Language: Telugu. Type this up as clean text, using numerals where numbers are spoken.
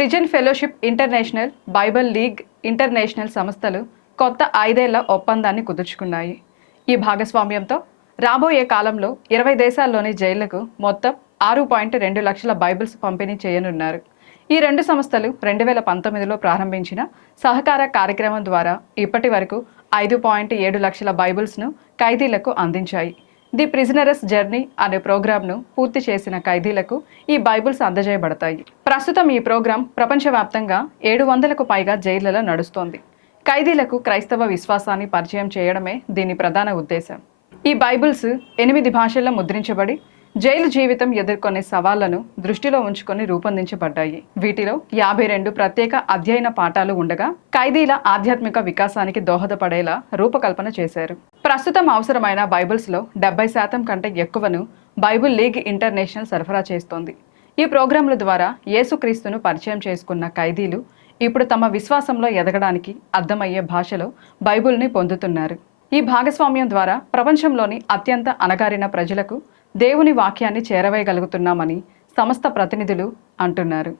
Prison fellowship international, Bible league international సంస్థలు కొత్త 5 ఏళ్ల ఒప్పందాన్ని కుదుర్చుకున్నాయి. ఈ భాగస్వామ్యంతో రాబోయే కాలంలో 20 దేశాల్లోని జైళ్లకు మొత్తం 6.2 లక్షల బైబిల్స్ పంపిణీ చేయనున్నారు. ఈ రెండు సంస్థలు 2019లో ప్రారంభించిన సహకార కార్యక్రమం ద్వారా ఇప్పటి వరకు 5.7 లక్షల బైబిల్స్ను ఖైదీలకు అందించాయి. ది ప్రిజనరస్ జర్నీ అనే ప్రోగ్రాంను పూర్తి చేసిన ఖైదీలకు ఈ బైబిల్స్ అందజేయబడతాయి. ప్రస్తుతం ఈ ప్రోగ్రాం ప్రపంచవ్యాప్తంగా 700కు పైగా జైళ్లలో నడుస్తోంది. ఖైదీలకు క్రైస్తవ విశ్వాసాన్ని పరిచయం చేయడమే దీని ప్రధాన ఉద్దేశం. ఈ బైబిల్స్ 8 భాషల్లో ముద్రించబడి జైలు జీవితం ఎదుర్కొనే సవాళ్లను దృష్టిలో ఉంచుకొని రూపొందించబడ్డాయి. వీటిలో 52 ప్రత్యేక అధ్యయన పాఠాలు ఉండగా ఖైదీల ఆధ్యాత్మిక వికాసానికి దోహదపడేలా రూపకల్పన చేశారు. ప్రస్తుతం అవసరమైన బైబిల్స్లో 70% కంటే ఎక్కువను బైబిల్ లీగ్ ఇంటర్నేషనల్ సరఫరా చేస్తోంది. ఈ ప్రోగ్రాంల ద్వారా యేసుక్రీస్తును పరిచయం చేసుకున్న ఖైదీలు ఇప్పుడు తమ విశ్వాసంలో ఎదగడానికి అర్థమయ్యే భాషలో బైబిల్ని పొందుతున్నారు. ఈ భాగస్వామ్యం ద్వారా ప్రపంచంలోని అత్యంత అణగారిన ప్రజలకు దేవుని వాక్యాన్ని చేరవేయగలుగుతున్నామని సంస్థ ప్రతినిధులు అంటున్నారు.